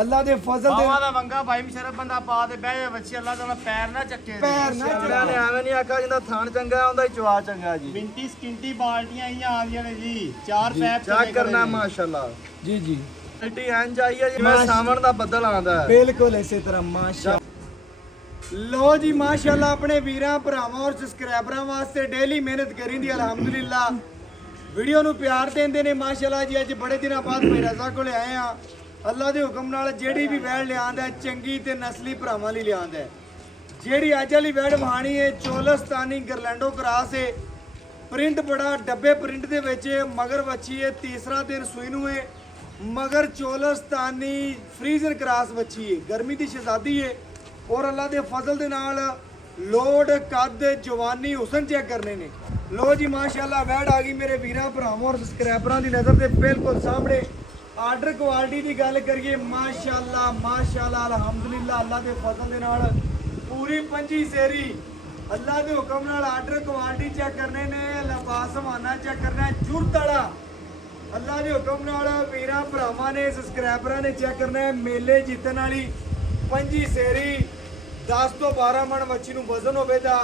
अल्लाह दे फजल दे ਬਾਵਾ ਦਾ ਵੰਗਾ ਭਾਈ ਮਸ਼ਰਫ ਬੰਦਾ ਪਾ ਦੇ ਬਹਿ ਜਾ ਬੱਚੀ ਅੱਲਾਹ ਤਾਲਾ ਪੈਰ ਨਾ ਚੱਕੇ ਪੈਰ ਨਾ ਇਹਨਾਂ ਨੇ ਐਵੇਂ ਨਹੀਂ ਆਖਿਆ ਜਿੰਦਾ ਥਾਣ ਚੰਗਾ ਹੁੰਦਾ ਹੀ ਚਵਾ ਚੰਗਾ ਜੀ। ਮਿੰਟੀ ਸਕਿੰਟੀ ਬਾਲਟੀਆਂ ਆਈਆਂ ਆਉਂਦੀਆਂ ਨੇ ਜੀ ਚਾਰ ਪੈਪ ਚੈੱਕ ਕਰਨਾ ਮਾਸ਼ਾਅੱਲਾ जी जी ਕੁਆਲਿਟੀ ਇੰਜ ਆਈ ਹੈ ਜਿਵੇਂ ਸਾਵਣ ਦਾ ਬੱਦਲ ਆਉਂਦਾ ਹੈ। बिल्कुल इसी तरह माशा लो जी माशाल्लाह अपने वीरां भरावां और सबसक्राइबरां वास्ते डेली मेहनत करिंदी अलहमदुलिल्लाह वीडियो ਨੂੰ ਪਿਆਰ ਦਿੰਦੇ ਨੇ ਮਾਸ਼ਾਅੱਲਾ ਜੀ। ਅੱਜ ਬੜੇ ਦਿਨਾਂ ਬਾਅਦ ਮੇਰਾ ਕੋਲੇ ਆਏ ਆ। ਅੱਲਾ ਦੇ ਹੁਕਮ ਨਾਲ ਜਿਹੜੀ ਵੀ ਵੈੜ ਲਿਆਂਦਾ ਚੰਗੀ ਤੇ ਨਸਲੀ ਭਰਾਵਾਂ ਲਈ ਲਿਆਂਦਾ। ਜਿਹੜੀ ਅੱਜ ਵਾਲੀ ਵੈੜ ਵਹਾਣੀ ਹੈ ਚੋਲਸਤਾਨੀ ਗਰਲੈਂਡੋ ਕਰਾਸ ਹੈ। ਪ੍ਰਿੰਟ ਬੜਾ ਡੱਬੇ ਪ੍ਰਿੰਟ ਦੇ ਵਿੱਚ ਮਗਰ ਵੱਛੀ ਹੈ। ਤੀਸਰਾ ਦਿਨ ਸੂਈ ਨੂੰ ਹੈ। ਮਗਰ ਚੋਲਸਤਾਨੀ ਫਰੀਜ਼ਰ ਕਰਾਸ ਵੱਛੀ ਹੈ। ਗਰਮੀ ਦੀ ਸ਼ਹਿਜ਼ਾਦੀ ਹੈ ਔਰ ਅੱਲਾ ਦੇ ਫਜ਼ਲ ਦੇ ਨਾਲ ਲੋਡ ਕੱਦ ਜਵਾਨੀ ਹੁਸਨ ਚੈੱਕ ਕਰਨੇ ਨੇ। ਲੋ ਜੀ ਮਾਸ਼ਾਅੱਲਾ ਵੈੜ ਆ ਗਈ ਮੇਰੇ ਵੀਰਾਂ ਭਰਾਵਾਂ ਔਰ ਸਬਸਕ੍ਰਾਈਬਰਾਂ ਦੀ ਨਜ਼ਰ ਦੇ ਬਿਲਕੁਲ ਸਾਹਮਣੇ। ਆਰਡਰ ਕੁਆਲਿਟੀ ਦੀ ਗੱਲ ਕਰੀਏ ਮਾਸ਼ਾਅੱਲਾ ਮਾਸ਼ਾਅੱਲਾ ਅਲਹਮਦੁਲਿल्लाह ਅੱਲਾ ਦੇ ਫਜ਼ਲ ਦੇ ਨਾਲ ਪੂਰੀ ਪੰਜੀ ਸੇਰੀ ਅੱਲਾ ਦੇ ਹੁਕਮ ਨਾਲ ਆਰਡਰ ਕੁਆਲਿਟੀ ਚੈੱਕ ਕਰਨੇ ਨੇ। ਲਿਬਾਸ ਹਵਾਨਾ ਚੈੱਕ ਕਰਨਾ ਹੈ ਜੁਰਤ ਵਾਲਾ ਅੱਲਾ ਦੇ ਹੁਕਮ ਨਾਲ ਵੀਰਾਂ ਭਰਾਵਾਂ ਨੇ ਸਬਸਕ੍ਰਾਈਬਰਾਂ ਨੇ ਚੈੱਕ ਕਰਨਾ ਹੈ ਮੇਲੇ ਜਿੱਤਣ ਵਾਲੀ ਪੰਜੀ ਸੇਰੀ 10 ਤੋਂ 12 ਮਣ ਮੱਛੀ ਨੂੰ ਵਜ਼ਨ ਹੋਵੇ ਦਾ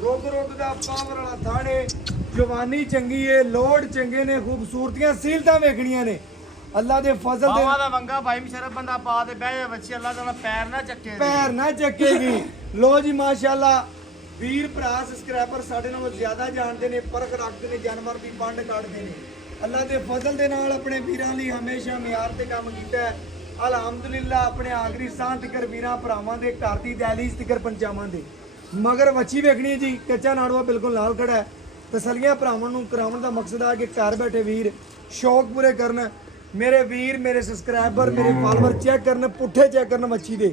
ਰੋਗ ਦਾ ਪਾਵਰ ਵਾਲਾ ਥਾਣੇ ਜਵਾਨੀ ਚੰਗੀ ਏ ਲੋਡ ਚੰਗੇ ਨੇ ਖੂਬਸੂਰਤੀਆਂ ਸੀਲਤਾਂ ਵੇਖਣੀਆਂ ਨੇ ਅੱਲਾ ਦੇ ਫਜ਼ਲ ਦੇ ਬਾਵਾ ਦਾ ਵੰਗਾ ਭਾਈ ਮਸ਼ਰਫ ਬੰਦਾ ਪਾ ਦੇ ਬਹਿ ਜਾ ਬੱਚੀ ਅੱਲਾਹ ਤਾਲਾ ਪੈਰ ਨਾ ਚੱਕੇ ਪੈਰ ਨਾ ਚੱਕੇਗੀ। ਲੋ ਜੀ ਮਾਸ਼ਾਅੱਲਾ ਵੀਰ ਭਰਾ ਸਬਸਕ੍ਰਾਈਬਰ ਸਾਡੇ ਨਾਲੋਂ ਜ਼ਿਆਦਾ ਜਾਣਦੇ ਨੇ ਪਰਖ ਰੱਖਦੇ ਨੇ ਜਾਨਵਰ ਦੀ ਵੰਡ ਕੱਢਦੇ ਨੇ। ਅੱਲਾ ਦੇ ਫਜ਼ਲ ਦੇ ਨਾਲ ਆਪਣੇ ਵੀਰਾਂ ਲਈ ਹਮੇਸ਼ਾ ਮਿਆਰ ਤੇ ਕੰਮ ਕੀਤਾ ਹੈ ਅਲਹਮਦੁਲਿल्लाह। ਆਪਣੇ ਆਖਰੀ ਸਾਹ ਤੱਕ ਵੀਰਾਂ ਭਰਾਵਾਂ ਦੇ ਘਰ ਦੀ ਦਹਲੀਜ਼ ਤੱਕ ਪਹੁੰਚਾਵਾਂ ਦੇ। ਮਗਰ ਵੱਛੀ ਵੇਖਣੀ ਹੈ ਜੀ ਕੱਚਾ ਨਾੜੂਆ ਬਿਲਕੁਲ ਨਾਲ ਖੜਾ ਹੈ। ਤਸੱਲੀਆਂ ਭਰਾਵਾਂ ਨੂੰ ਕਰਾਉਣ ਦਾ ਮਕਸਦ ਆ ਕਿ ਘਰ ਬੈਠੇ ਵੀਰ ਸ਼ੌਕ ਪੂਰੇ ਕਰਨ। ਮੇਰੇ ਵੀਰ ਮੇਰੇ ਸਬਸਕ੍ਰਾਈਬਰ ਮੇਰੇ ਫਾਲੋਅਰ ਚੈੱਕ ਕਰਨ ਪੁੱਠੇ ਚੈੱਕ ਕਰਨ ਵੱਛੀ ਦੇ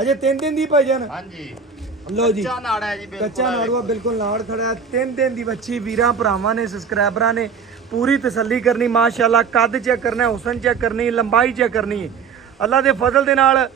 ਅਜੇ 3 ਦਿਨ ਦੀ ਭਾਈਜਾਨ। ਹਾਂਜੀ ਲੋ ਜੀ ਕੱਚਾ ਨਾੜਾ ਹੈ ਜੀ ਬਿਲਕੁਲ ਕੱਚਾ ਨਾੜੂਆ ਬਿਲਕੁਲ ਨਾਲ ਖੜਾ ਹੈ। 3 ਦਿਨ ਦੀ ਵੱਛੀ ਵੀਰਾਂ ਭਰਾਵਾਂ ਨੇ ਸਬਸਕ੍ਰਾਈਬਰਾਂ ਨੇ ਪੂਰੀ ਤਸੱਲੀ ਕਰਨੀ ਮਾਸ਼ਾਅੱਲਾ। ਕੱਦ ਚੈੱਕ ਕਰਨਾ ਹੁਸਨ ਚੈੱਕ ਕਰਨੀ ਲੰਬਾਈ ਚੈੱਕ ਕਰਨੀ ਹੈ। ਅੱਲਾ ਦੇ ਫਜ਼ਲ ਦੇ ਨਾਲ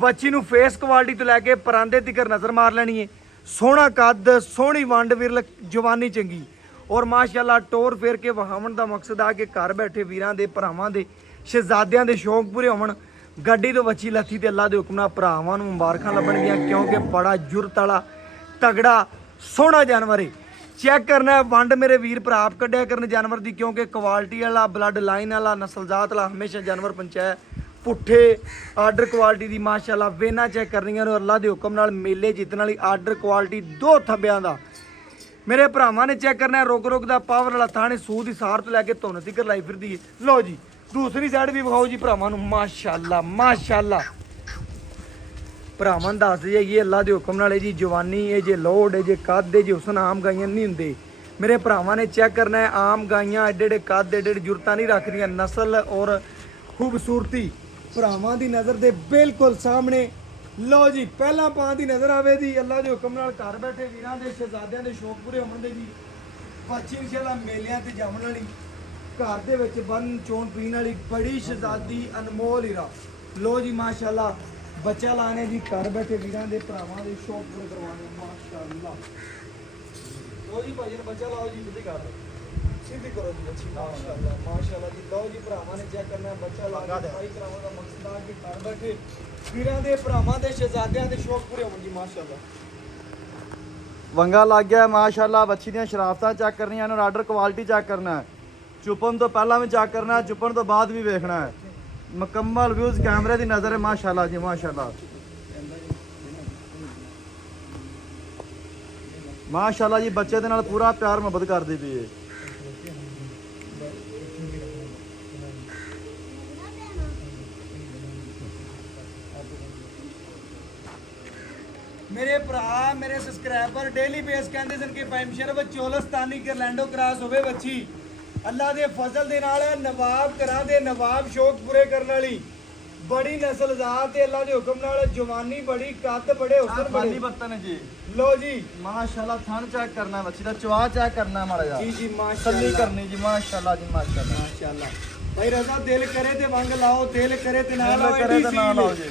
ਵੱਛੀ ਨੂੰ ਫੇਸ ਕੁਆਲਿਟੀ ਤੋਂ ਲੈ ਕੇ ਪਰਾਂਦੇ ਤੱਕ ਨਜ਼ਰ ਮਾਰ ਲੈਣੀ ਹੈ। ਸੋਹਣਾ ਕੱਦ ਸੋਹਣੀ ਵੰਡ ਵਿਰਲ ਜਵਾਨੀ ਚੰਗੀ ਔਰ ਮਾਸ਼ਾਅੱਲਾ ਟੋਰ ਫੇਰ ਕੇ ਵਹਾਵਣ ਦਾ ਮਕਸਦ ਆ ਕਿ ਘਰ ਬੈਠੇ ਵੀਰਾਂ ਦੇ ਭਰਾਵਾਂ ਦੇ ਸ਼ਹਿਜ਼ਾਦਿਆਂ ਦੇ ਸ਼ੌਂਕ ਪੂਰੇ ਹੋਣ। ਗੱਡੀ ਤੋਂ ਵੱਛੀ ਲੱਥੀ ਤੇ ਅੱਲਾ ਦੇ ਹੁਕਮ ਨਾਲ ਭਰਾਵਾਂ ਨੂੰ ਮੁਬਾਰਕਾਂ ਲੱਭਣਗੀਆਂ ਕਿਉਂਕਿ ਬੜਾ ਜੁਰਤ ਵਾਲਾ ਤਗੜਾ ਸੋਹਣਾ ਜਾਨਵਰ ਹੈ। ਚੈੱਕ ਕਰਨਾ ਹੈ ਵੰਡ ਮੇਰੇ ਵੀਰ ਭਰਾ ਆਪ ਕੱਢਿਆ ਕਰਨ ਜਾਨਵਰ ਦੀ ਕਿਉਂਕਿ ਕੁਆਲਿਟੀ ਵਾਲਾ ਬਲੱਡ ਲਾਈਨ ਵਾਲਾ ਨਸਲਜ਼ਾਤ ਵਾਲਾ ਹਮੇਸ਼ਾ ਜਾਨਵਰ ਪੰਚਾਇਆ ਪੁੱਠੇ ਆਰਡਰ ਕੁਆਲਿਟੀ ਦੀ ਮਾਸ਼ਾਅੱਲਾ ਵੇਨਾ ਚੈੱਕ ਕਰਨੀਆਂ ਨੇ। ਅੱਲਾ ਦੇ ਹੁਕਮ ਨਾਲ ਮੇਲੇ ਜਿੱਤਣ ਵਾਲੀ ਆਰਡਰ ਕੁਆਲਿਟੀ 2 ਥੱਬਿਆਂ ਦਾ ਮੇਰੇ ਭਰਾਵਾਂ ਨੇ ਚੈੱਕ ਕਰਨਾ ਰੁਕ ਦਾ ਪਾਵਰ ਵਾਲਾ ਥਾਣੇ ਸੂਦ ਦੀ ਸਾਰ ਤੋਂ ਲੈ ਕੇ ਧੁੰਨ ਤੱਕ ਲਾਈ ਫਿਰਦੀ ਹੈ। ਲਓ ਜੀ ਦੂਸਰੀ ਸਾਈਡ ਵੀ ਵਿਖਾਓ ਜੀ ਭਰਾਵਾਂ ਨੂੰ ਮਾਸ਼ਾਅੱਲਾ ਮਾਸ਼ਾਅੱਲਾ। ਭਰਾਵਾਂ ਨੂੰ ਦੱਸ ਜਾਈਏ ਅੱਲਾ ਦੇ ਹੁਕਮ ਨਾਲ ਇਹ ਜੀ ਜਵਾਨੀ ਇਹ ਜੇ ਲੋਡ ਇਹ ਜੇ ਕੱਦ ਇਹ ਜੇ ਹੁਸਨ ਆਮ ਗਾਈਆਂ ਨਹੀਂ ਹੁੰਦੇ। ਮੇਰੇ ਭਰਾਵਾਂ ਨੇ ਚੈੱਕ ਕਰਨਾ ਹੈ ਆਮ ਗਾਈਆਂ ਐਡੇ ਐਡੇ ਕੱਦ ਐਡੇ ਐਡੇ ਜੁਰਤਾਂ ਨਹੀਂ ਰੱਖਦੀਆਂ। ਨਸਲ ਔਰ ਖੂਬਸੂਰਤੀ ਭਰਾਵਾਂ ਦੀ ਨਜ਼ਰ ਦੇ ਬਿਲਕੁਲ ਸਾਹਮਣੇ। ਲਓ ਜੀ ਪਹਿਲਾਂ ਪਾਂ ਦੀ ਨਜ਼ਰ ਆਵੇ ਦੀ ਅੱਲਾ ਦੇ ਹੁਕਮ ਨਾਲ ਘਰ ਬੈਠੇ ਵੀਰਾਂ ਦੇ ਸ਼ਹਿਜ਼ਾਦਿਆਂ ਦੇ ਸ਼ੌਕ ਪੂਰੇ ਹੋਣ ਦੇ ਜੀ। ਵੱਛੀ ਇਨਸ਼ਾਅੱਲਾ ਮੇਲਿਆਂ ਤੇ ਜਾਵਣ ਵਾਲੀ ਘਰ ਦੇ ਵਿੱਚ ਬੰਨ ਚੋਣ ਪੀਣ ਵਾਲੀ ਬੜੀ ਸ਼ਹਿਜ਼ਾਦੀ ਅਨਮੋਲ ਹੀਰਾ। ਲਓ ਜੀ ਮਾਸ਼ਾਅੱਲਾ ਬੱਚਾ ਲਾਣੇ ਜੀ ਘਰ ਬੈਠੇ ਵੀਰਾਂ ਦੇ ਭਰਾਵਾਂ ਦੇ ਸ਼ੌਕ ਪੂਰੇ ਕਰਵਾਉਣੇ ਮਾਸ਼ਾਅੱਲਾ। ਲਓ ਜੀ ਭਾਈ ਬੱਚਾ ਲਾਓ ਜੀ ਸਿੱਧੀ ਕਰ ਸਿੱਧੀ ਕਰੋ ਜੀ ਬੱਚੀ ਮਾਸ਼ਾਅੱਲਾ ਮਾਸ਼ਾਅੱਲਾ ਜੀ। ਲਓ ਜੀ ਭਰਾਵਾਂ ਨੇ ਚੈੱਕ ਕਰਨਾ ਬੱਚਾ ਲਾ ਕੇ ਸਫਾਈ ਕਰਾਉਣ ਦਾ ਮਕਸਦ ਆ ਕਿ ਘਰ ਬੈਠੇ ਵੀਰਾਂ ਦੇ ਭਰਾਵਾਂ ਦੇ ਸ਼ਹਿਜ਼ਾਦਿਆਂ ਦੇ ਸ਼ੌਕ ਪੂਰੇ ਹੋਣ ਜੀ ਮਾਸ਼ਾਅੱਲਾ। ਵੰਗਾ ਲੱਗ ਗਿਆ ਮਾਸ਼ਾਅੱਲਾ। ਬੱਚੀ ਦੀਆਂ ਸ਼ਰਾਫਤਾਂ ਚੈੱਕ ਕਰਨੀਆਂ ਇਹਨਾਂ ਆਰਡਰ ਕੁਆਲਿਟੀ ਚੈੱਕ ਕਰਨਾ ਹੈ। ਚੁੱਪਣ ਤੋਂ ਪਹਿਲਾਂ ਵੀ ਚੈੱਕ ਕਰਨਾ ਹੈ ਚੁੱਪਣ ਤੋਂ ਬਾਅਦ ਵੀ ਵੇਖਣਾ ਹੈ। ਮੁਕੰਮਲ ਵਿਊਜ਼ ਕੈਮਰੇ ਦੀ ਨਜ਼ਰ ਹੈ ਮਾਸ਼ਾਅੱਲਾ ਜੀ ਮਾਸ਼ਾਅੱਲਾ ਮਾਸ਼ਾਅੱਲਾ ਜੀ। ਬੱਚੇ ਦੇ ਨਾਲ ਪੂਰਾ ਪਿਆਰ ਮੁਹੱਬਤ ਕਰਦੀ ਪਈ ਹੈ। ਮੇਰੇ ਭਰਾ ਮੇਰੇ ਸਬਸਕ੍ਰਾਈਬਰ ਡੇਲੀ ਬੇਸ ਕਹਿੰਦੇ ਸਨ ਕਿ ਭਾਈ ਮਸ਼ਰਫ ਚੋਲਸਤਾਨੀ ਗਰਲੈਂਡੋ ਕਰਾਸ ਹੋਵੇ ਵੱਛੀ ਅੱਲਾ ਦੇ ਫਜ਼ਲ ਦੇ ਨਾਲ ਨਵਾਬ ਘਰਾਂ ਦੇ ਨਵਾਬ ਸ਼ੌਕ ਪੂਰੇ ਕਰਨ ਵਾਲੀ ਬੜੀ ਨਸਲਜ਼ਾਤ ਤੇ ਅੱਲਾ ਦੇ ਹੁਕਮ ਨਾਲ ਜਵਾਨੀ ਬੜੀ ਕੱਦ ਬੜੇ ਹੁਸਨ ਖਾਲੀ ਬੜੇ। ਬਰਤਨ ਜੀ ਲੋ ਜੀ ਮਾਸ਼ਾਅੱਲਾ ਥਣ ਚੈੱਕ ਕਰਨਾ ਬੱਚੀ ਦਾ ਚਵਾ ਚੈੱਕ ਕਰਨਾ ਮਾੜਾ ਜਿਹਾ ਜੀ ਜੀ ਤਸੱਲੀ ਮਾਸ਼ਾਅੱਲਾ ਕਰਨੀ ਜੀ ਮਾਸ਼ਾਅੱਲਾ ਜੀ ਮਾਸ਼ਾਅੱਲਾ ਮਾਸ਼ਾਅੱਲਾ। ਭਾਈ ਰਜ਼ਾ ਦਿਲ ਕਰੇ ਤੇ ਵੰਗ ਲਾਓ ਦਿਲ ਕਰੇ ਤੇ ਨਾ ਦਿਲ ਲਾਓ ਕਰੇ ਤੇ ਨਾ ਲਾਓ ਜੀ।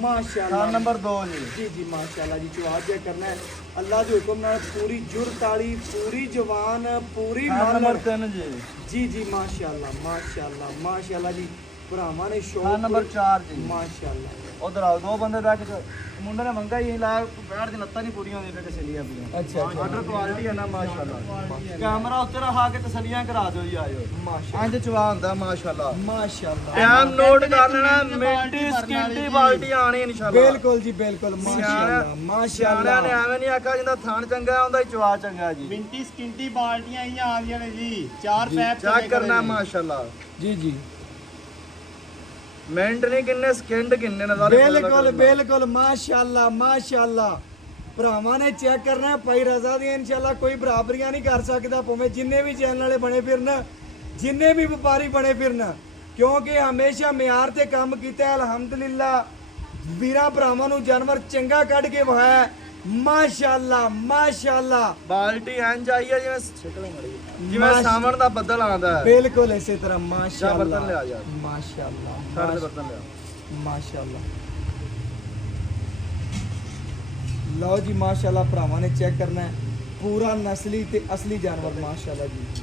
ਮਾਸ਼ਾਅੱਲਾ। ਥਣ ਨੰਬਰ 2 ਜੀ ਜੀ ਜੀ ਮਾਸ਼ਾਅੱਲਾ ਜੀ ਜਵਾਬ ਚੈੱਕ ਕਰਨਾ ਹੈ ਅੱਲਾ ਦੇ ਹੁਕਮ ਨਾਲ ਪੂਰੀ ਜੁਰਤ ਵਾਲੀ ਪੂਰੀ ਜਵਾਨ ਪੂਰੀ ਥਣ ਮਾਨਰ ਨੰਬਰ 3 ਜੀ जी जी माशाल्लाह माशाल्लाह माशाल्लाह जी ਭਰਾਵਾਂ ਨੇ ਸ਼ੌਕ ਖਾਨ ਨੰਬਰ 4 ਜੀ ਮਾਸ਼ਾਅੱਲਾ ਉਧਰ ਆਓ ਦੋ ਬੰਦੇ ਬੈਠ ਕੇ ਮੁੰਡੇ ਨੇ ਮੰਗਾ ਹੀ ਲਾਇਆ ਬੈਠ ਦੀ ਲੱਤਾਂ ਨਹੀਂ ਪੂਰੀਆਂ ਹੁੰਦੀਆਂ ਤੇ ਤਸਲੀਆਂ ਪਈਆਂ ਅੱਛਾ ਆਰਡਰ ਕੁਆਲਿਟੀ ਹੈ ਨਾ ਮਾਸ਼ਾਅੱਲਾ ਕੈਮਰਾ ਉੱਤੇ ਰਖਾ ਕੇ ਤਸਲੀਆਂ ਕਰਾ ਦਿਓ ਜੀ ਆਇਓ ਮਾਸ਼ਾਅੱਲਾ ਇੰਜ ਚਵਾ ਹੁੰਦਾ ਮਾਸ਼ਾਅੱਲਾ ਮਾਸ਼ਾਅੱਲਾ ਟਾਈਮ ਨੋਟ ਕਰ ਲੈਣਾ ਮਿੰਟੀ ਸਕਿੰਟੀ ਬਾਲਟੀ ਆਣੀ ਇਨਸ਼ਾਅੱਲਾ ਬਿਲਕੁਲ ਜੀ ਬਿਲਕੁਲ ਮਾਸ਼ਾਅੱਲਾ ਸਿਆਣਿਆਂ ਨੇ ਮਾਸ਼ਾਅੱਲਾ ਐਵੇਂ ਨਹੀਂ ਆਖਿਆ ਜਿੰਦਾ ਥਾਣ ਚੰਗਾ ਹੁੰਦਾ ਹੀ ਚਵਾ ਚੰਗਾ ਜੀ ਮਿੰਟੀ ਸਕਿੰਟੀ ਬਾਲਟੀਆਂ ਹੀ ਆਉਂਦੀਆਂ ਨੇ ਜੀ 4 ਪੈਪ ਚੈੱਕ ਕਰਨਾ ਮਾਸ਼ਾਅੱਲਾ ਜੀ ਜੀ ਮਿੰਟ ਨਹੀਂ ਕਿੰਨੇ ਸਕਿੰਟ ਕਿੰਨੇ ਨਜ਼ਾਰੇ ਬਿਲਕੁਲ ਬਿਲਕੁਲ ਮਾਸ਼ਾਅੱਲਾ ਮਾਸ਼ਾਅੱਲਾ ਭਰਾਵਾਂ ਨੇ ਚੈੱਕ ਕਰਨਾ ਹੈ, ਭਾਈ ਰਜ਼ਾ ਦੀਆਂ ਇਨਸ਼ਾਅੱਲਾ ਕੋਈ ਬਰਾਬਰੀਆਂ ਨਹੀਂ ਕਰ ਸਕਦਾ ਭਾਵੇਂ ਜਿੰਨੇ ਵੀ ਚੈਨਲ ਵਾਲੇ ਬਣੇ ਫਿਰਨ ਜਿੰਨੇ ਵੀ ਵਪਾਰੀ ਬਣੇ ਫਿਰਨ ਕਿਉਂਕਿ ਹਮੇਸ਼ਾ ਮਿਆਰ ਤੇ ਕੰਮ ਕੀਤਾ ਹੈ। ਅਲਹਮਦੁਲਿਲਾ ਵੀਰਾਂ ਭਰਾਵਾਂ ਨੂੰ ਜਾਨਵਰ ਚੰਗਾ ਕੱਢ ਕੇ ਵਹਾਇਆ ਮਾਸ਼ਾਅੱਲਾ ਮਾਸ਼ਾਅੱਲਾ ਬਾਲਟੀ ਇੰਜ ਆਈ ਹੈ ਜਿਵੇਂ ਸਾਵਣ ਦਾ ਬੱਦਲ ਆਉਂਦਾ ਹੈ ਬਿਲਕੁਲ ਇਸੇ ਤਰ੍ਹਾਂ ਜਾ ਮਾਸ਼ਾਅੱਲਾ ਬਰਤਨ ਲਿਆ ਯਾਰ ਮਾਸ਼ਾਅੱਲਾ ਛੱਡ ਦੇ ਬਰਤਨ ਲਿਆ ਮਾਸ਼ਾਅੱਲਾ ਲਓ ਜੀ ਮਾਸ਼ਾਅੱਲਾ ਭਰਾਵਾਂ ਨੇ ਚੈੱਕ ਕਰਨਾ ਹੈ ਪੂਰਾ ਨਸਲੀ ਤੇ ਅਸਲੀ ਜਾਨਵਰ ਮਾਸ਼ਾਅੱਲਾ ਜੀ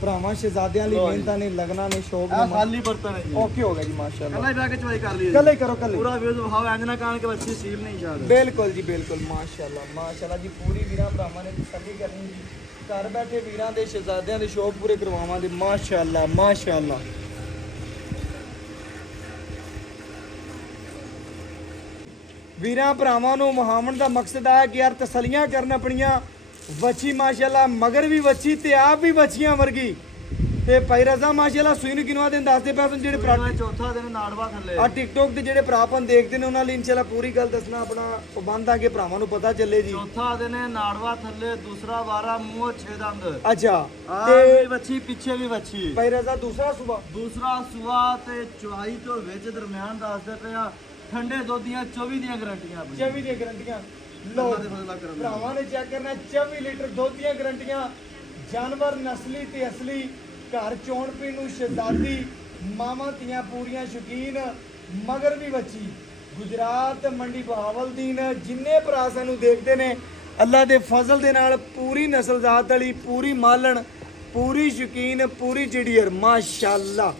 ਭਰਾਵਾਂ ਸ਼ਹਿਜ਼ਾਦਿਆਂ ਲਈ ਲਓ ਜੀ। ਮਿਹਨਤਾਂ ਨੇ ਲੱਗਣਾ ਨੇ ਸ਼ੌਕ ਇਹ ਨੇ ਖਾਲੀ ਬਰਤਨ ਹੈ ਜੀ ਓਕੇ ਹੋ ਗਿਆ ਜੀ ਮਾਸ਼ਾਅੱਲਾ ਕੱਲਾ ਹੀ ਬੈ ਕੇ ਚਵਾਈ ਕਰ ਲਈ ਕੱਲੇ ਕਰੋ ਕੱਲੇ ਪੂਰਾ ਵੀਡੀਓ ਦਿਖਾਓ ਇੰਜ ਨਾ ਕਾਣ ਕੇ ਬੱਚੀ ਸੀਲ ਨਹੀਂ ਛੱਡ ਬਿਲਕੁਲ ਜੀ ਬਿਲਕੁਲ ਮਾਸ਼ਾਅੱਲਾ ਮਾਸ਼ਾਅੱਲਾ ਜੀ ਪੂਰੀ ਵੀਰਾਂ ਭਰਾਵਾਂ ਨੇ ਤਸੱਲੀ ਕਰਨੀ ਜੀ ਘਰ ਬੈਠੇ ਵੀਰਾਂ ਦੇ ਸ਼ਹਿਜ਼ਾਦਿਆਂ ਦੇ ਸ਼ੌਕ ਪੂਰੇ ਕਰਵਾਵਾਂਗੇ ਮਾਸ਼ਾਅੱਲਾ ਮਾਸ਼ਾਅੱਲਾ ਵੀਰਾਂ ਭਰਾਵਾਂ ਨੂੰ ਮੁਹਾਵਣ ਦਾ ਮਕਸਦ ਆ ਕਿ ਯਾਰ ਤਸੱਲੀਆਂ ਕਰਨ ਆਪਣੀਆਂ ਵੱਛੀ ਮਾਸ਼ਾਅੱਲਾ ਮਗਰ ਵੀ ਵੱਛੀ ਤੇ ਆਪ ਵੀ ਵੱਛੀਆਂ ਵਰਗੀ ਤੇ ਭਾਈ ਰਜ਼ਾ ਮਾਸ਼ਾਅੱਲਾ ਸੂਈ ਨੂੰ ਕਿਨਵਾ ਦਿਨ ਦੱਸਦੇ ਪਏ ਜਿਹੜੇ ਭਰਾ ਚੌਥਾ ਦਿਨ ਨਾੜਵਾ ਥੱਲੇ ਆ ਟਿਕਟੋਕ ਤੇ ਜਿਹੜੇ ਭਰਾਪਨ ਦੇਖਦੇ ਨੇ ਉਹਨਾਂ ਲਈ ਇਨਸ਼ਾਅੱਲਾ ਪੂਰੀ ਗੱਲ ਦੱਸਣਾ ਆਪਣਾ ਪਾਬੰਦ ਆ ਕਿ ਭਰਾਵਾਂ ਨੂੰ ਪਤਾ ਚੱਲੇ ਜੀ ਚੌਥਾ ਦਿਨ ਹੈ ਨਾੜਵਾ ਥੱਲੇ ਦੂਸਰਾ ਵਾਰਾ ਮੂੰਹ ਛੇ ਦੰਦ ਅੱਛਾ ਆ ਤੇ ਵੀ ਬੱਚੀ ਪਿੱਛੇ ਵੀ ਬੱਚੀ ਭਾਈ ਰਜ਼ਾ ਦੂਸਰਾ ਸੁਬਾ ਦੂਸਰਾ ਸੁਆ ਤੇ ਚੁਆਈ ਤੋਂ ਵਿੱਚ ਦਰਮਿਆਨ ਦੱਸਦੇ ਪਏ ਆ ਠੰਡੇ ਦੁੱਧ ਦੀਆਂ 24 ਦੀਆਂ ਗਰੰਟੀਆਂ ਆਪਣੀਆਂ 24 ਦੀਆਂ ਗਰੰਟੀਆਂ ਲੋ ਅੱਲਾ ਦੇ ਫਜ਼ਲ ਨਾਲ ਕਰਮ ਭਰਾਵਾਂ ਨੇ ਚੈੱਕ ਕਰਨਾ 24 ਲੀਟਰ ਦੁੱਧ ਦੀਆਂ ਗਰੰਟੀਆਂ ਜਾਨਵਰ ਨਸਲੀ ਤੇ ਅਸਲੀ ਘਰ ਚੋਣ ਪੀਣ ਨੂੰ ਸ਼ਹਿਜ਼ਾਦੀ ਮਾਵਾਂ ਧੀਆਂ ਪੂਰੀਆਂ ਸ਼ੌਕੀਨ ਮਗਰ ਵੀ ਬੱਚੀ ਗੁਜਰਾਤ ਮੰਡੀ ਬਹਾਵਲਦੀਨ ਜਿੰਨੇ ਭਰਾ ਸਾਨੂੰ ਦੇਖਦੇ ਨੇ ਅੱਲਾ ਦੇ ਫਜ਼ਲ ਦੇ ਨਾਲ ਪੂਰੀ ਨਸਲਜ਼ਾਤ ਵਾਲੀ ਪੂਰੀ ਮਾਲਣ ਪੂਰੀ ਸ਼ੌਕੀਨ ਪੂਰੀ ਜੜੀਅਰ ਮਾਸ਼ਾਅੱਲਾ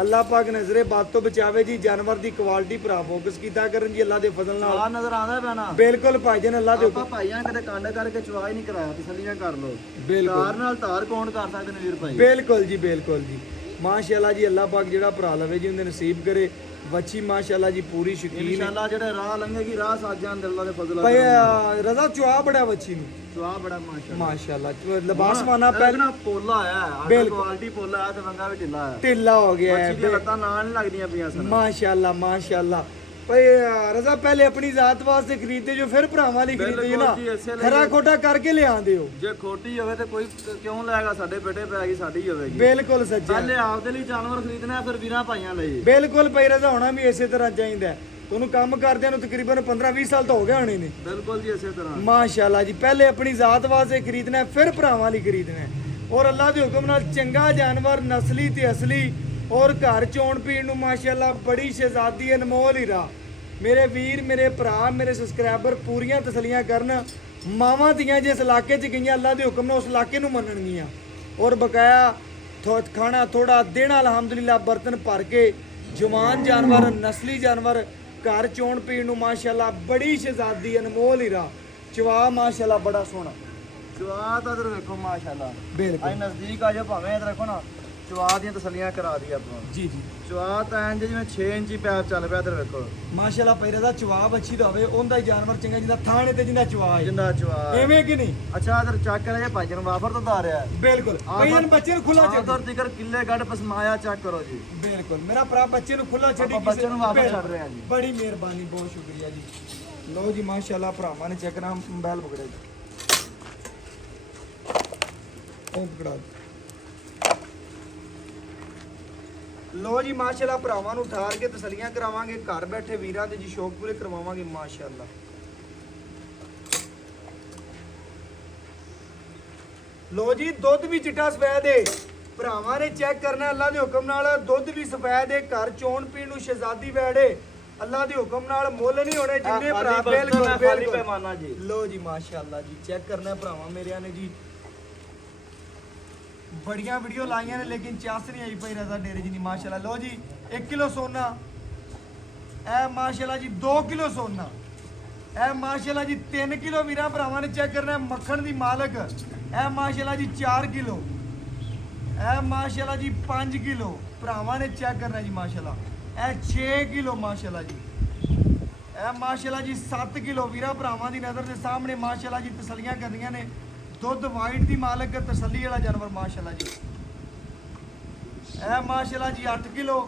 ਅੱਲਾਹ ਪਾਕ ਨਜ਼ਰੇ ਬਾਤ ਤੋਂ ਬਚਾਵੇ ਜੀ ਜਾਨਵਰ ਦੀ ਕੁਆਲਿਟੀ ਭਰਾ ਫੋਕਸ ਕੀਤਾ ਕਰਨ ਜੀ ਅੱਲਾਹ ਦੇ ਫਜ਼ਲ ਨਾਲ ਆ ਨਜ਼ਰ ਆਉਂਦਾ ਪਿਆ ਨਾ ਬਿਲਕੁਲ ਭਾਈਜਾਨ ਅੱਲਾਹ ਦੇ ਆਪਾਂ ਭਾਈਆਂ ਕਦੇ ਕੰਡ ਕਰਕੇ ਚੁਆ ਹੀ ਨਹੀਂ ਕਰਾਇਆ ਤਸੱਲੀਆਂ ਕਰ ਲੋ ਬਿਲਕੁਲ ਤਾਰ ਨਾਲ ਤਾਰ ਕੌਣ ਕਰ ਸਕਦੇ ਨੇ ਵੀਰ ਭਾਈ ਬਿਲਕੁਲ ਜੀ ਬਿਲਕੁਲ ਜੀ ਮਾਸ਼ਾਅੱਲਾ ਜੀ ਅੱਲਾਹ ਪਾਕ ਜਿਹੜਾ ਭਰਾ ਲਵੇ ਜੀ ਉਹਦੇ ਨਸੀਬ ਕਰੇ ਵੱਛੀ ਮਾਸ਼ਾਅੱਲਾ ਜੀ ਪੂਰੀ ਸ਼ੌਕੀਨ ਇਨਸ਼ਾਅੱਲਾ ਜਿਹੜੇ ਰਾਹ ਲੰਘੇਗੀ ਰਾਹ ਸਾਜਾਂ ਦੇ ਅੱਲਾ ਦੇ ਫਜ਼ਲ ਭਾਈ ਨਾਲ ਰਜ਼ਾ ਚੁਆ ਬੜਾ ਵੱਛੀ ਨੂੰ ਚੁਆ ਬੜਾ ਮਾਸ਼ਾਅੱਲਾ ਮਾਸ਼ਾਅੱਲਾ ਲਿਬਾਸ ਮਾਨਾ ਪਹਿਲਾਂ ਪਹਿਲਾਂ ਪੋਲਾ ਆਇਆ ਆਟਾ ਬਿਲਕੁਲ। ਕੁਆਲਿਟੀ ਪੋਲਾ ਆਇਆ ਤੇ ਵੰਗਾ ਵੀ ਢਿੱਲਾ ਆਇਆ ਢਿੱਲਾ ਹੋ ਗਿਆ ਬੱਚੀ ਦੀਆਂ ਹੈ ਲੱਤਾਂ ਨਾਲ ਨਹੀਂ ਲੱਗਦੀਆਂ ਪਈਆਂ ਸਨ ਮਾਸ਼ਾਅੱਲਾ ਮਾਸ਼ਾਅੱਲਾ ਭਾਈ ਰਜ਼ਾ ਪਹਿਲੇ ਆਪਣੀ ਜ਼ਾਤ ਵਾਸਤੇ ਖਰੀਦਦੇ ਜੋ ਫਿਰ ਭਰਾਵਾਂ ਲਈ ਖਰੀਦਦੇ ਜੀ ਨਾ ਬਿਲਕੁਲ ਜੀ, ਇਸੇ ਲਈ- ਖਰਾ ਖੋਟਾ ਕਰਕੇ ਲਿਆਉਂਦੇ ਹੋ ਜੇ ਖੋਟੀ ਹੋਵੇ ਤੇ ਕੋਈ ਕਿਉਂ ਲੈਗਾ ਸਾਡੇ ਬੇਟੇ ਪੈ ਗਈ ਸਾਡੀ ਹੋਵੇਗੀ ਬਿਲਕੁਲ ਸੱਚਾ ਪਹਿਲੇ ਆਪਦੇ ਲਈ ਜਾਨਵਰ ਖਰੀਦਣਾ ਫਿਰ ਵੀਰਾਂ ਭਾਈਆਂ ਲਈ ਬਿਲਕੁਲ ਭਾਈ ਰਜ਼ਾ ਹੋਣਾ ਵੀ ਇਸੇ ਤਰ੍ਹਾਂ ਚਾਹੀਦਾ ਹੈ। ਤੁਹਾਨੂੰ ਕੰਮ ਕਰਦਿਆਂ ਨੂੰ ਤਕਰੀਬਨ 15-20 ਸਾਲ ਤਾਂ ਹੋ ਗਏ ਹੋਣੇ ਨੇ ਬਿਲਕੁਲ ਜੀ ਇਸੇ ਤਰ੍ਹਾਂ ਮਾਸ਼ਾਅੱਲਾ ਜੀ ਪਹਿਲੇ ਆਪਣੀ ਜ਼ਾਤ ਵਾਸਤੇ ਖਰੀਦਣਾ ਹੈ, ਫਿਰ ਭਰਾਵਾਂ ਲਈ ਖਰੀਦਣਾ ਹੈ। ਔਰ ਅੱਲਾਹ ਦੇ ਹੁਕਮ ਨਾਲ ਚੰਗਾ ਜਾਨਵਰ ਨਸਲੀ ਤੇ ਅਸਲੀ ਔਰ ਘਰ ਚੋਣ ਪੀਣ ਨੂੰ ਮਾਸ਼ਾਅੱਲਾ ਬੜੀ ਸ਼ਹਿਜ਼ਾਦੀ ਅਨਮੋਲ ਹੀਰਾ ਮੇਰੇ ਵੀਰ ਮੇਰੇ ਭਰਾ ਮੇਰੇ ਸਬਸਕ੍ਰਾਈਬਰ ਪੂਰੀਆਂ ਤਸਲੀਆਂ ਕਰਨ ਮਾਵਾਂ ਦੀਆਂ ਜਿਸ ਇਲਾਕੇ 'ਚ ਗਈਆਂ ਅੱਲਾਹ ਦੇ ਹੁਕਮ ਨਾਲ ਉਸ ਇਲਾਕੇ ਨੂੰ ਮੰਨਣਗੀਆਂ ਔਰ ਬਕਾਇਆ ਖਾਣਾ ਥੋੜਾ ਦੇਣਾ ਅਲਹਮਦੁਲਿਲਾ ਬਰਤਨ ਭਰ ਕੇ ਜਵਾਨ ਜਾਨਵਰ ਨਸਲੀ ਜਾਨਵਰ ਘਰ ਚੋਣ ਪੀਣ ਨੂੰ ਮਾਸ਼ਾਅੱਲਾ ਬੜੀ ਸ਼ਹਿਜ਼ਾਦੀ ਅਨਮੋਲ ਹੀਰਾ ਚਵਾ ਮਾਸ਼ਾਅੱਲਾ ਬੜਾ ਸੋਹਣਾ ਚਵਾ ਤਾਂ ਇਧਰ ਵੇਖੋ ਮਾਸ਼ਾਅੱਲਾ ਬਿਲਕੁਲ ਆਈ ਨਜ਼ਦੀਕ ਆ ਜਾ ਭਾਵੇਂ ਇਧਰ ਦੇਖੋ ਨਾ ਚਵਾ ਦੀਆਂ ਤਸੱਲੀਆਂ ਕਰਾ ਦੀ ਆਪਾਂ ਜੀ ਜੀ ਚਵਾ ਤਾਂ ਇੰਜ ਜਿਵੇਂ 6 ਇੰਚੀ ਪੈਪ ਚੱਲ ਪਿਆ ਇਧਰ ਵੇਖੋ ਮਾਸ਼ਾਅੱਲਾ ਪਹਿਲੇ ਦਾ ਚਵਾਬ ਅੱਛੀ ਦਾ ਹੋਵੇ ਉਹਦਾ ਹੀ ਜਾਨਵਰ ਚੰਗਾ ਜਿੰਦਾ ਥਾਣੇ ਤੇ ਜਿੰਦਾ ਚਵਾ ਹੈ ਜਿੰਦਾ ਚਵਾ ਐਵੇਂ ਕਿ ਨਹੀਂ ਅੱਛਾ ਇਧਰ ਚੱਕ ਲੈ ਭਾਜਨ ਵਾਫਰ ਤੋਂ ਦਾ ਰਿਹਾ ਬਿਲਕੁਲ ਭਈਆਂ ਬੱਚੇ ਨੂੰ ਖੁੱਲਾ ਛੱਡ ਉਧਰ ਤਿਕਰ ਕਿੱਲੇ ਗੱਡ ਪਸਮਾਇਆ ਚੈੱਕ ਕਰੋ ਜੀ ਬਿਲਕੁਲ ਮੇਰਾ ਭਰਾ ਬੱਚੇ ਨੂੰ ਖੁੱਲਾ ਛੱਡੀ ਆਪਾਂ ਬੱਚੇ ਨੂੰ ਵਾਪਸ ਛੱਡ ਰਹੇ ਹਾਂ ਜੀ। ਬੜੀ ਮਿਹਰਬਾਨੀ ਬਹੁਤ ਸ਼ੁਕਰੀਆ ਜੀ ਲਓ ਜੀ ਮਾਸ਼ਾਅੱਲਾ ਭਰਾਵਾਂ ਨੇ ਚੈੱਕ ਕਰਾਂ ਮੋਬਾਈਲ ਪਕੜਿਆ ਜੀ ਉਹ ਪਕੜਾ ਲੋ ਜੀ ਮਾਸ਼ਾਅੱਲਾ ਭਰਾਵਾਂ ਨੂੰ ਠਾਰ ਕੇ ਤਸੱਲੀਆਂ ਕਰਾਵਾਂਗੇ ਘਰ ਬੈਠੇ ਵੀਰਾਂ ਦੇ ਜੀ ਸ਼ੌਕ ਪੂਰੇ ਕਰਵਾਵਾਂਗੇ ਮਾਸ਼ਾਅੱਲਾ ਲੋ ਜੀ ਦੁੱਧ ਵੀ ਚਿੱਟਾ ਸਫੈਦ ਏ ਭਰਾਵਾਂ ਨੇ ਚੈੱਕ ਕਰਨਾ ਅੱਲਾ ਦੇ ਹੁਕਮ ਨਾਲ ਦੁੱਧ ਵੀ ਸਫੈਦ ਏ ਘਰ ਚੋਣ ਪੀਣ ਨੂੰ ਸ਼ਹਿਜ਼ਾਦੀ ਵੈੜੇ ਅੱਲਾ ਦੇ ਹੁਕਮ ਨਾਲ ਮੁੱਲ ਨਹੀਂ ਹੋਣੇ ਜਿੰਨੇ ਭਰਾ ਬਿਲਕੁਲ ਖਾਲੀ ਪੈਮਾਨਾ ਜੀ ਲੋ ਜੀ ਮਾਸ਼ਾਅੱਲਾ ਜੀ ਚੈੱਕ ਕਰਨਾ ਭਰਾਵਾਂ ਮੇਰਿਆਂ ਨੇ ਜੀ ਬੜੀਆਂ ਵੀਡੀਓ ਲਾਈਆਂ ਨੇ ਲੇਕਿਨ ਚਾਸ ਨਹੀਂ ਆਈ ਭਾਈ ਰਜ਼ਾ ਡੇਰੇ ਜੀ ਨਹੀਂ ਮਾਸ਼ਾਅੱਲਾ ਲੋ ਜੀ 1 ਕਿਲੋ ਸੋਨਾ, ਇਹ ਮਾਸ਼ਾਅੱਲਾ ਜੀ 2 ਕਿਲੋ ਸੋਨਾ, ਇਹ ਮਾਸ਼ਾਅੱਲਾ ਜੀ 3 ਕਿਲੋ ਵੀਰਾਂ ਭਰਾਵਾਂ ਨੇ ਚੈੱਕ ਕਰਨਾ ਹੈ ਮੱਖਣ ਦੀ ਮਾਲਕ, ਇਹ ਮਾਸ਼ਾਅੱਲਾ ਜੀ 4 ਕਿਲੋ, ਇਹ ਮਾਸ਼ਾਅੱਲਾ ਜੀ 5 ਕਿਲੋ ਭਰਾਵਾਂ ਨੇ ਚੈੱਕ ਕਰਨਾ ਜੀ ਮਾਸ਼ਾਅੱਲਾ, ਇਹ 6 ਕਿਲੋ ਮਾਸ਼ਾਅੱਲਾ ਜੀ, ਇਹ ਮਾਸ਼ਾਅੱਲਾ ਜੀ 7 ਕਿਲੋ ਵੀਰਾਂ ਭਰਾਵਾਂ ਦੀ ਨਜ਼ਰ ਦੇ ਸਾਹਮਣੇ ਮਾਸ਼ਾਅੱਲਾ ਜੀ ਤਸੱਲੀਆਂ ਕਰਨੀਆਂ ਨੇ। ਦੁੱਧ ਵਾਈਟ ਦੀ ਮਾਲਕ ਤਸੱਲੀ ਵਾਲਾ ਜਾਨਵਰ ਮਾਸ਼ਾਅੱਲਾ ਜੀ, ਇਹ ਮਾਸ਼ਾਅੱਲਾ ਜੀ 8 ਕਿਲੋ,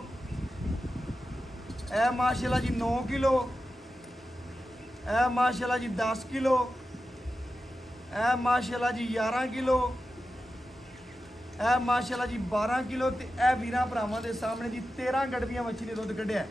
ਇਹ ਮਾਸ਼ਾਅੱਲਾ ਜੀ 9 ਕਿਲੋ, ਇਹ ਮਾਸ਼ਾਅੱਲਾ ਜੀ 10 ਕਿਲੋ, ਇਹ ਮਾਸ਼ਾਅੱਲਾ ਜੀ 11 ਕਿਲੋ, ਇਹ ਮਾਸ਼ਾਅੱਲਾ ਜੀ 12 ਕਿਲੋ ਤੇ ਇਹ ਵੀਰਾਂ ਭਰਾਵਾਂ ਦੇ ਸਾਹਮਣੇ ਜੀ 13 ਗੜਵੀਆਂ ਮੱਛੀ ਨੇ ਦੁੱਧ ਕੱਢਿਆ।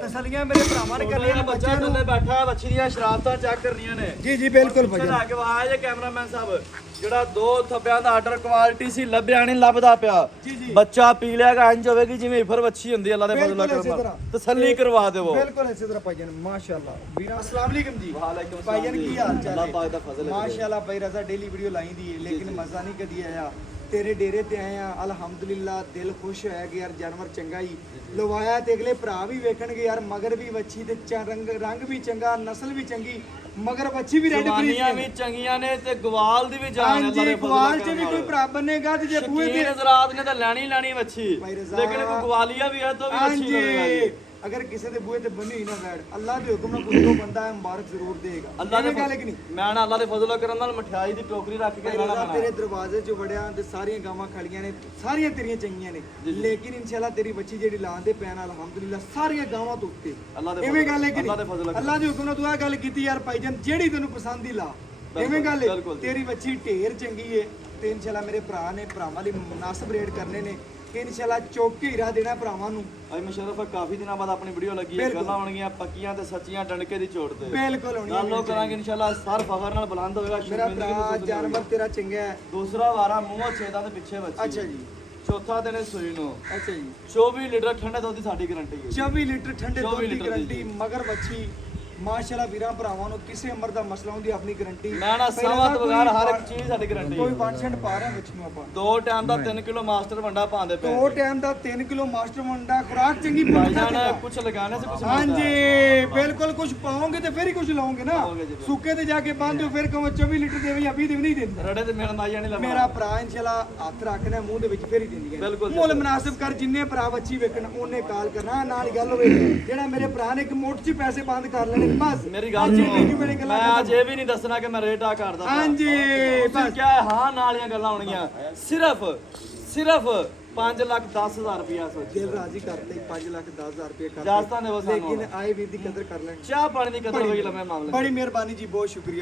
ਤਸੱਲੀਆਂ ਮੇਰੇ ਭਰਾਵਾਂ ਨੇ ਕਰਨੀਆਂ ਨੇ ਬੱਚਾ ਬੱਚਿਆਂ ਨੂੰ। ਥੱਲੇ ਬੈਠਾ ਬੱਚੀ ਦੀਆਂ ਸ਼ਰਾਫਤਾਂ ਚੈੱਕ ਕਰਨੀਆਂ ਨੇ। ਜੀ ਜੀ ਬਿਲਕੁਲ ਪਿੱਛੇ ਭਾਈ ਲਾ ਕੇ ਆਇਆ ਜੇ ਕੈਮਰਾਮੈਨ ਸਾਹਿਬ, ਜਿਹੜਾ 2 ਥੱਬਿਆਂ ਦਾ ਆਰਡਰ ਕੁਆਲਿਟੀ ਸੀ ਲੱਭਿਆ ਨਹੀਂ ਲੱਭਦਾ ਪਿਆ। ਜੀ, ਜੀ। ਬੱਚਾ ਪੀ ਲਿਆਗਾ ਇੰਜ ਹੋਵੇਗੀ ਜਿਵੇਂ ਇਫਰ ਬੱਚੀ ਹੁੰਦੀ ਹੈ, ਅੱਲਾ ਦੇ ਫਜ਼ਲ ਬਿਲਕੁਲ ਇਸੇ ਨਾਲ ਤਰ੍ਹਾਂ। ਤਸੱਲੀ ਕਰਵਾ ਦੇਵੋ। ਬਿਲਕੁਲ ਇਸੇ ਤਰ੍ਹਾਂ ਭਾਈਜਾਨ ਮਾਸ਼ਾਅੱਲਾ। ਵੀਰਾਂ अस्सलाम वालेकुम जी। वालेकुम सलाम भाईजान जी। की हाल चाल अल्लाह है? पाक दा फजल है। माशाअल्लाह भाई रजा डेली वीडियो लाई दी है लेकिन मजा नहीं कदी आया। तेरे डेरे ते आए हैं अल्हम्दुलिल्लाह, दिल खुश होया कि यार जानवर चंगा ही लवाया ते अगले भरा भी वेखणगे यार मगर भी वच्छी ते रंग भी चंगा, नस्ल भी चंगी, मगर वच्छी भी रेड जवानियां भी चंगियां ने ते गवाल दी भी जान है, अल्लाह जी दे फजल ग्वाल च करने भी कोई वाले। भरा बनेगा ते जे बूहे ते शकीन हज़रात ने तो लेनी लेनी मच्छी, भाई रज़ा। लेकिन कोई ग्वालिया भी है तो भी हाँ अच्छी जी लगेगा जी। अगर किसी दे बूहे ते बनी ही ना बैठ अल्लाह दे हुक्म नाल कोई तो बंदा है मुबारक जरूर देगा। अल्लाह दे ਇਹ ਗੱਲ ਕਿ ਨਹੀਂ मैं ना अल्लाह दे फजल करन नाल मठियाई दी टोकरी रख के ਭਾਈ खाना ਰਜ਼ਾ खाना। ਤੇਰੇ ਦਰਵਾਜ਼ੇ 'ਚ ਵੜਿਆ ਤੇ ਸਾਰੀਆਂ ਗਾਵਾਂ ਖੜੀਆਂ ਨੇ, ਸਾਰੀਆਂ ਤੇਰੀਆਂ ਚੰਗੀਆਂ ਨੇ, ਲੇਕਿਨ ਇਨਸ਼ਾਅੱਲਾ ਤੇਰੀ ਬੱਚੀ ਜਿਹੜੀ ਲਾਂਦੇ ਪੈਣ ਅਲਹਮਦੁਲਿਲਾ ਸਾਰੀਆਂ ਗਾਵਾਂ ਤੋਂ ਉੱਤੇ। ਅੱਲਾ ਦੇ ਐਵੇਂ ਫਜ਼ਲ- ਗੱਲ ਹੈ ਕਿ ਅੱਲਾ ਦੇ ਨਹੀਂ? ਫਜ਼ਲ ਕਰੇ। ਅੱਲਾ ਦੇ ਹੁਕਮ ਨਾਲ ਤੂੰ ਆ ਗੱਲ ਕੀਤੀ ਯਾਰ ਭਾਈਜਾਨ ਜਿਹੜੀ ਤੈਨੂੰ ਪਸੰਦ ਹੀ ਲਾ। ਐਵੇਂ ਗੱਲ ਹੈ ਬਿਲਕੁਲ। ਤੇਰੀ ਬੱਚੀ ਢੇਰ ਚੰਗੀ ਹੈ ਤੇ ਇਨਸ਼ਾਅੱਲਾ ਮੇਰੇ ਭਰਾ ਨੇ ਭਰਾਵਾਂ ਲਈ ਮੁਨਾਸਬ ਰੇਟ ਕਰਨੇ ਨੇ ਕਿ ਇਨਸ਼ਾਅੱਲਾ ਚੌਕ ਕੇ ਹੀਰਾ ਦੇਣਾ ਭਰਾਵਾਂ ਨੂੰ। ਅੱਜ ਮੁਸ਼ਰਫ ਕਾਫੀ ਦਿਨਾਂ ਬਾਅਦ ਆਪਣੀ ਵੀਡੀਓ ਲੱਗੀ ਹੈ, ਬਿਲਕੁਲ। ਗੱਲਾਂ ਹੋਣਗੀਆਂ ਪੱਕੀਆਂ ਤੇ ਸੱਚੀਆਂ ਡੰਡਕੇ ਦੀ ਚੋਟ ਤੇ। ਬਿਲਕੁਲ ਹੋਣੀ ਗੱਲ ਉਹ ਕਰਾਂਗੇ ਇਨਸ਼ਾਅੱਲਾ ਸਰ ਫਖਰ ਨਾਲ ਬੁਲੰਦ ਹੋਏਗਾ। ਮੇਰਾ ਸ਼ਰਮਿੰਦਗੀ ਭਰਾ ਮਹਿਸੂਸ ਨਹੀਂ ਜਾਨਵਰ ਹੋਏਗੀ। ਤੇਰਾ ਚੰਗਾ ਹੈ। ਦੂਸਰਾ ਵਾਰਾ ਮੂੰਹੋਂ ਛੇਦਾ ਤੇ ਪਿੱਛੇ ਬੱਚੀ। ਅੱਛਾ ਜੀ, ਚੌਥਾ ਦਿਨ ਹੈ ਸੂਈ ਨੂੰ। ਅੱਛਾ ਜੀ। 24 ਲੀਟਰ ਠੰਡੇ ਦੁੱਧ ਦੀ ਸਾਡੀ ਗਾਰੰਟੀ ਹੈ। 24 ਲੀਟਰ ਠੰਡੇ 24 ਦੁੱਧ ਦੀ ਲੀਟਰ ਦੀ ਗਾਰੰਟੀ, ਜੀ। ਮਗਰ ਬੱਚੀ ਮਾਸ਼ਾਅੱਲਾ ਵੀਰਾਂ ਭਰਾਵਾਂ ਨੂੰ ਕਿਸੇ ਉਮਰ ਦਾ ਮਸਲਾ ਹੁੰਦੀ ਆਪਣੀ ਗਾਰੰਟੀ। ਮੈਂ ਨਾ ਸਮਾਂ ਤੋਂ ਬਗੈਰ ਹਰ ਇੱਕ ਚੀਜ਼ ਸਾਡੀ ਗਾਰੰਟੀ ਕੋਈ ਹੈ। 1% ਪਾ ਰਹੇ ਵਿੱਚ ਨੂੰ ਆਪਾਂ। 2 ਟਾਈਮ ਦਾ 3 ਕਿਲੋ ਮਾਸਟਰ ਵੰਡਾ ਪਾਉਂਦੇ ਪਏ। 2 ਟਾਈਮ ਦਾ 3 ਕਿਲੋ ਮਾਸਟਰ ਮੰਡਾ ਖੁਰਾਕ ਚੰਗੀ ਭਾਈ ਪਾਉਂਦਾ ਜਾਨ ਕੁਝ ਲਗਾਣੇ से कुछ ਹਾਂਜੀ ਬਿਲਕੁਲ ਕੁਝ ਪਾਓਗੇ ਤੇ ਫਿਰ ਹੀ ਕੁਝ ਲਾਓਗੇ ਨਾ। ਪਾਓਗੇ ਜੀ, ਬਿਲਕੁਲ। ਸੁੱਕੇ ਤੇ ਜਾ ਕੇ ਬੰਦ ਹੋ ਫਿਰ ਕਹੋ 24 ਲੀਟਰ ਦੇਵੇ ਜਾਂ 20 ਦੇ ਵੀ ਨਹੀਂ ਦਿੰਦਾ। ਰੜੇ ਤੇ ਮੇਰਾ ਨਾਈਆ ਨਹੀਂ ਮੇਰਾ ਭਰਾ ਇਨਸ਼ਾਅੱਲਾ ਹੱਥ ਰੱਖਣਾ ਮੂੰਹ ਦੇ ਵਿੱਚ ਫਿਰ ਹੀ ਦਿੰਦੀਆਂ। ਬਿਲਕੁਲ, ਮੁੱਲ ਮੁਨਾਸਿਬ ਕਰ ਜਿੰਨੇ ਭਰਾ ਬੱਚੀ ਵੇਖਣ ਉਹਨੇ ਕਾਲ ਕਰਨਾ ਨਾਲ ਹੀ ਗੱਲ ਹੋਵੇ। ਜਿਹੜਾ ਮੇਰੇ ਭਰਾ ਨੇ ਇੱਕ ਮੁੱਠ 'ਚ ਪੈਸੇ ਬੰਦ ਕਰ ਲੈਣੇ ਬਸ। ਮੇਰੀ ਗੱਲ ਹਾਂਜੀ, ਸੁਣੋ, ਮੇਰੀ ਗੱਲਾਂ ਮੈਂ ਅੱਜ ਇਹ ਵੀ ਨਹੀਂ ਦੱਸਣਾ ਕਿ ਮੈਂ ਰੇਟ ਆ ਕਰਦਾ ਪਿਆ। ਹਾਂਜੀ ਬਸ ਬਸ ਕਿਆ ਹੈ, ਹਾਂ ਨਾਲੀਆਂ ਗੱਲਾਂ ਹੋਣਗੀਆਂ। ਸਿਰਫ 5,10,000 ਰੁਪਇਆ ਸੋਚ ਦਿਲ ਰਾਜ਼ੀ ਕਰਤੇ 5,10,000 ਰੁਪਏ ਕਰ ਇਜਾਜ਼ਤਾਂ ਦੇਵੋ ਸਾਨੂੰ। ਲੇਕਿਨ ਆਏ ਵੀਰ ਦੀ ਕਦਰ ਕਰ ਲੈਣ। ਚਾਹ ਪਾਣੀ ਦੀ ਕਦਰ ਹੋਈ ਲੰਮੇ ਮਾਮਲੇ ਬੜੀ ਮਿਹਰਬਾਨੀ ਜੀ, ਬਹੁਤ ਸ਼ੁਕਰੀਆ।